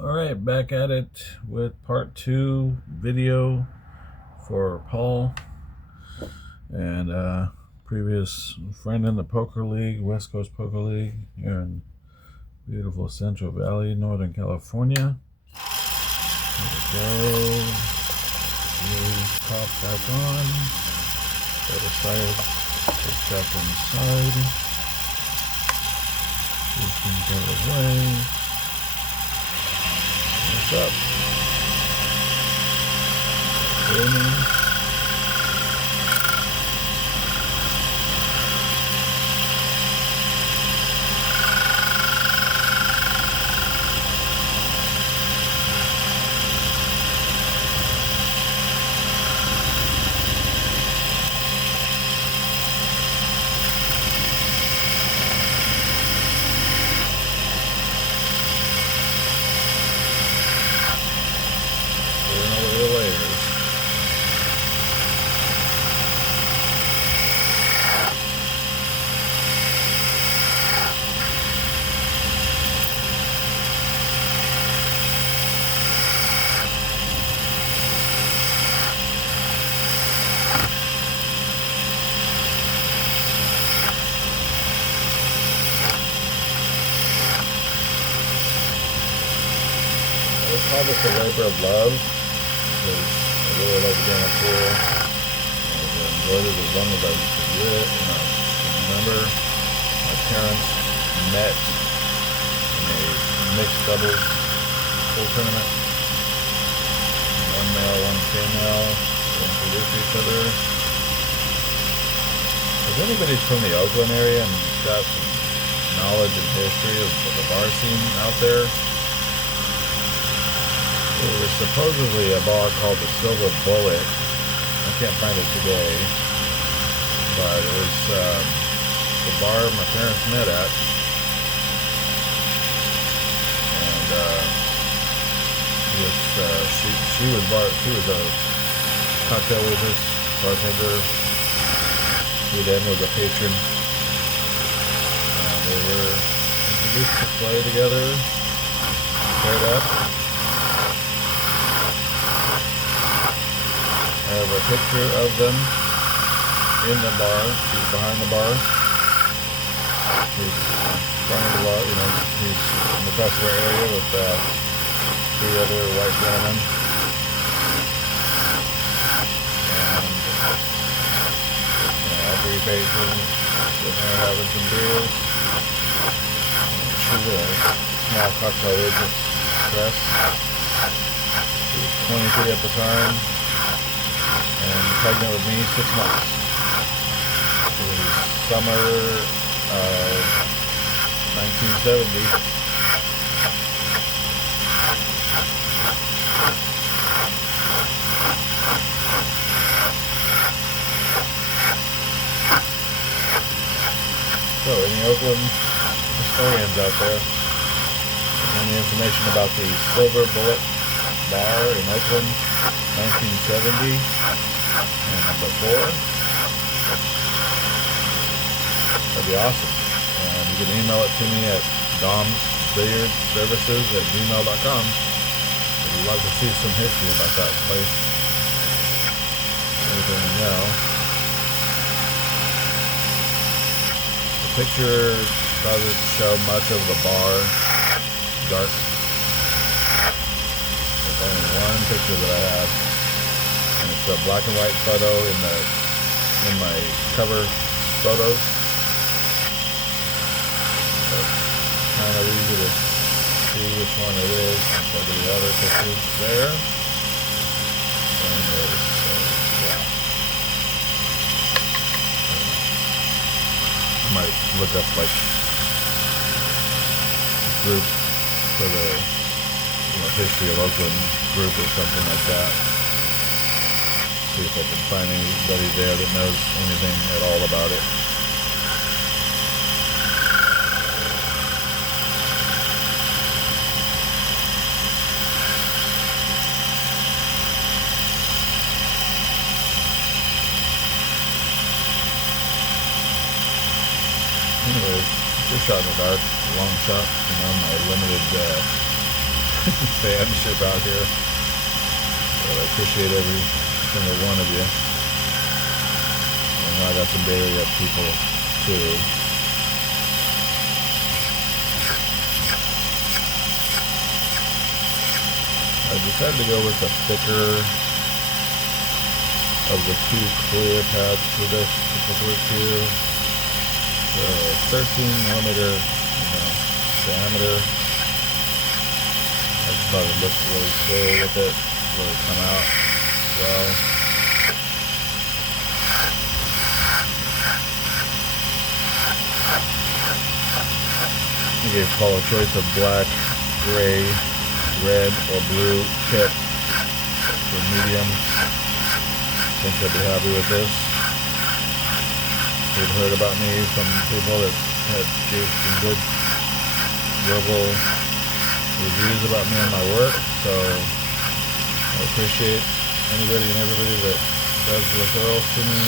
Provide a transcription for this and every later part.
Alright, back at it with part 2 video for Paul and previous friend in the poker league, West Coast Poker League, here in beautiful Central Valley, Northern California. Here we go. Really pop back on. Other side, push back inside. These things out of the way. What's up? Burning. I call this a labor of love because I really love being a pool. I've enjoyed it as long as I could live. I remember my parents met in a mixed doubles pool tournament. One male, one female. They introduced each other. If anybody's from the Oakland area and got some knowledge and history of the bar scene out there, there was supposedly a bar called the Silver Bullet. I can't find it today, but it was the bar my parents met at, and she was a cocktail waitress, bartender. She then was a patron, and they were introduced to play together, paired up. I have a picture of them in the bar. She's behind the bar. He's in front of the bar, he's in the customer area with 3 other white gentlemen. And after he patrons, sitting there having some beers. She's a small cocktail waitress dress. She was 23 at the time. And pregnant with me 6 months. It was summer of 1970. So, any Oakland historians out there, any information about the Silver Bullet Bar in Oakland, 1970 and before, that'd be awesome. And you can email it to me at domsbilliardservices@gmail.com. I'd love to see some history about that place. Anything you know. The picture doesn't show much of the bar. Dark. There's only one picture that I have. And it's a black and white photo in my cover photos. So it's kind of easy to see which one it is compared to the other pictures there. So yeah. I might look up like a group for the history of Oakland group or something like that. See if I can find anybody there that knows anything at all about it. Anyways, just shot in the dark, long shot, my limited fanship out here. But I appreciate every single one of you. And I got some Bay Area people too. I decided to go with the thicker of the two clear pads for this particular cue. The 13mm, diameter. I just thought it looked really cool with it. Really come out well. I gave Paul a choice of black, gray, red, or blue tip for medium. I think they'll be happy with this. They'd heard about me from people that had gave some good verbal reviews about me and my work, so I appreciate anybody and everybody that does referrals to me.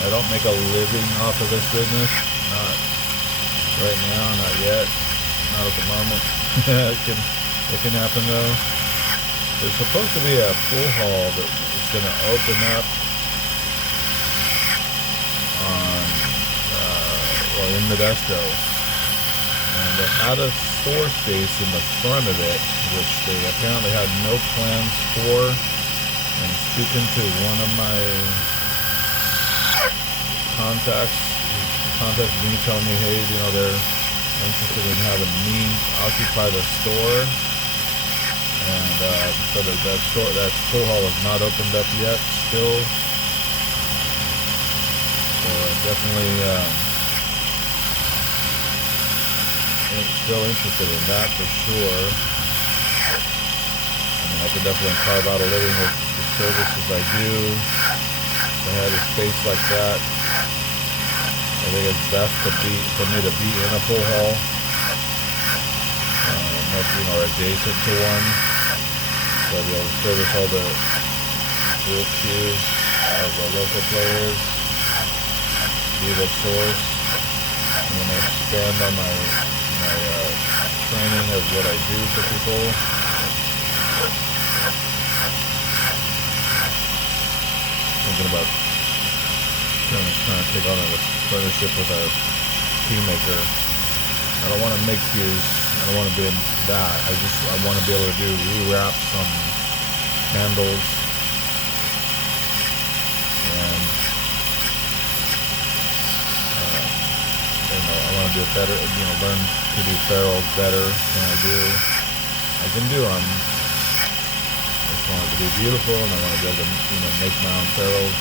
I don't make a living off of this business. Not right now, not yet, not at the moment. It can happen though. There's supposed to be a pool hall that is going to open up in Modesto, and they had a store space in the front of it, which they apparently had no plans for. And speaking to one of my contacts me, telling me, hey, they're interested in having me occupy the store, and so that pool hall is not opened up yet still. So definitely still interested in that for sure. I could definitely carve out a living with the services I do. If I had a space like that, I think it's best for me to be in a pool hall, or adjacent to one, so I'll be able to service all the pool queues of the local players, be the source, and then expand on my training of what I do for people. Thinking about trying to take on a partnership with a tea maker. I don't want to make cues. I don't want to be in that. I want to be able to do rewraps on handles, and I want to do it better. Learn to do ferrules better than I can do them. I just want it to be beautiful, and I want to be able to make my own ferrules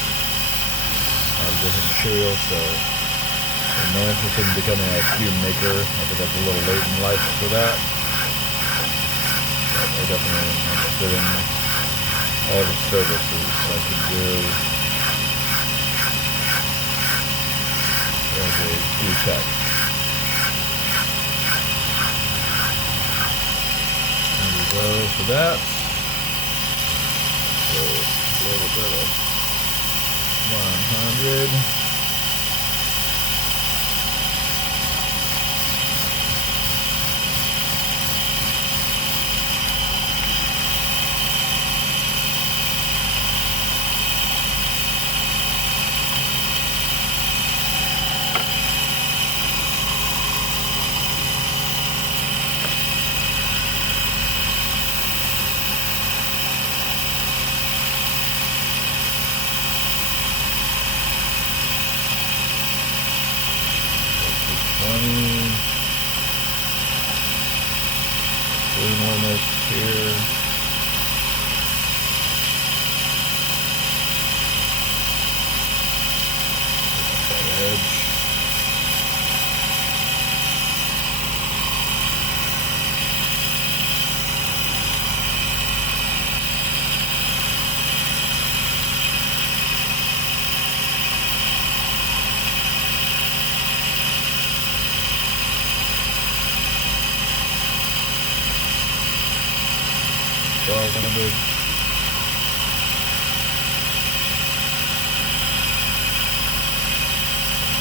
out of different materials. So I'm no interest in becoming a cube maker. I think that's a little late in life for that. But I definitely am interested in all the services I can do as a cube tech. So for that, so a little bit of 100. Here. That edge.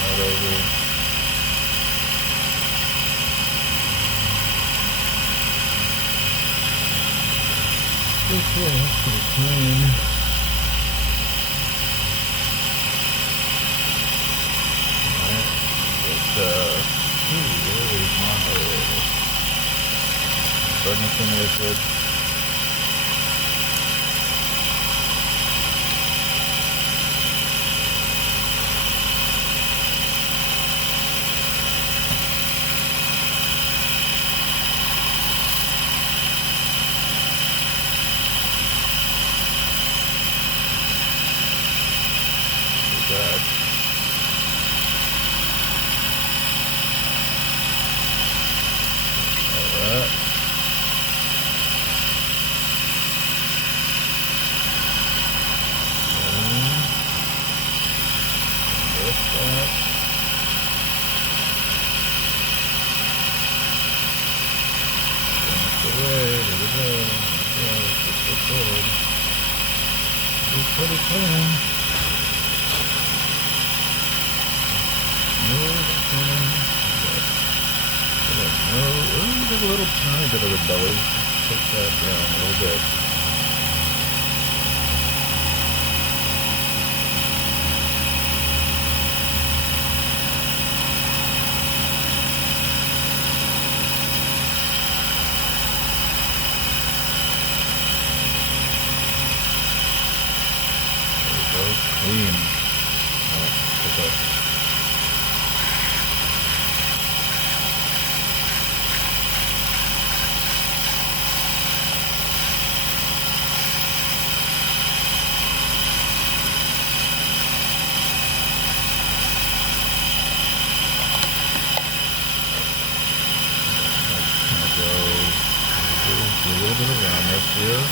Right over. Okay, that's pretty clean. Alright, there's moderator. Starting some liquid. That. Alright. Lift that. Finish away. There we go. Yeah, it's good. It's pretty clean. Get a little tiny bit of the belly. Take that down a little bit. There we go. Clean. Alright, pick up. A little bit of roundness here.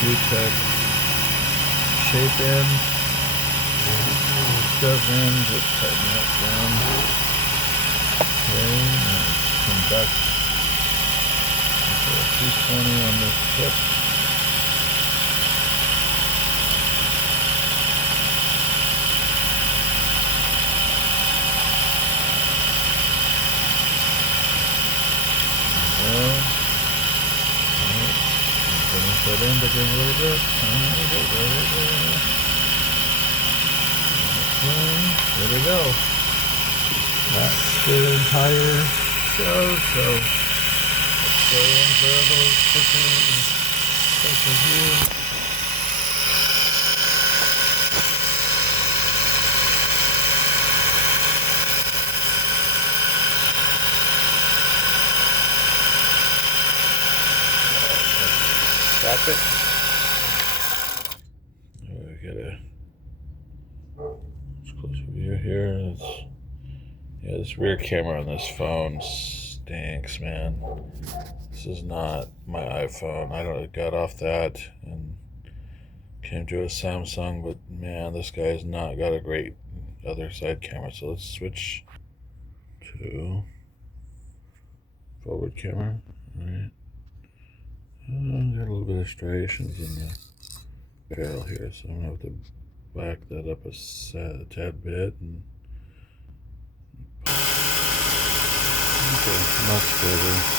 Q-tech shape in, shove in, just tighten that down. Okay, and come back to 220 on this tip. That in again a little bit. There we go. That's the entire show. So let's go in for those quicker views. Stop it. We get a closer view here. Yeah, this rear camera on this phone stinks, man. This is not my iPhone. I got off that and came to a Samsung, but man, this guy's not got a great other side camera. So let's switch to forward camera. All right. Got a little bit of striations in the barrel here, so I'm going to have to back that up a tad bit. And okay, much better.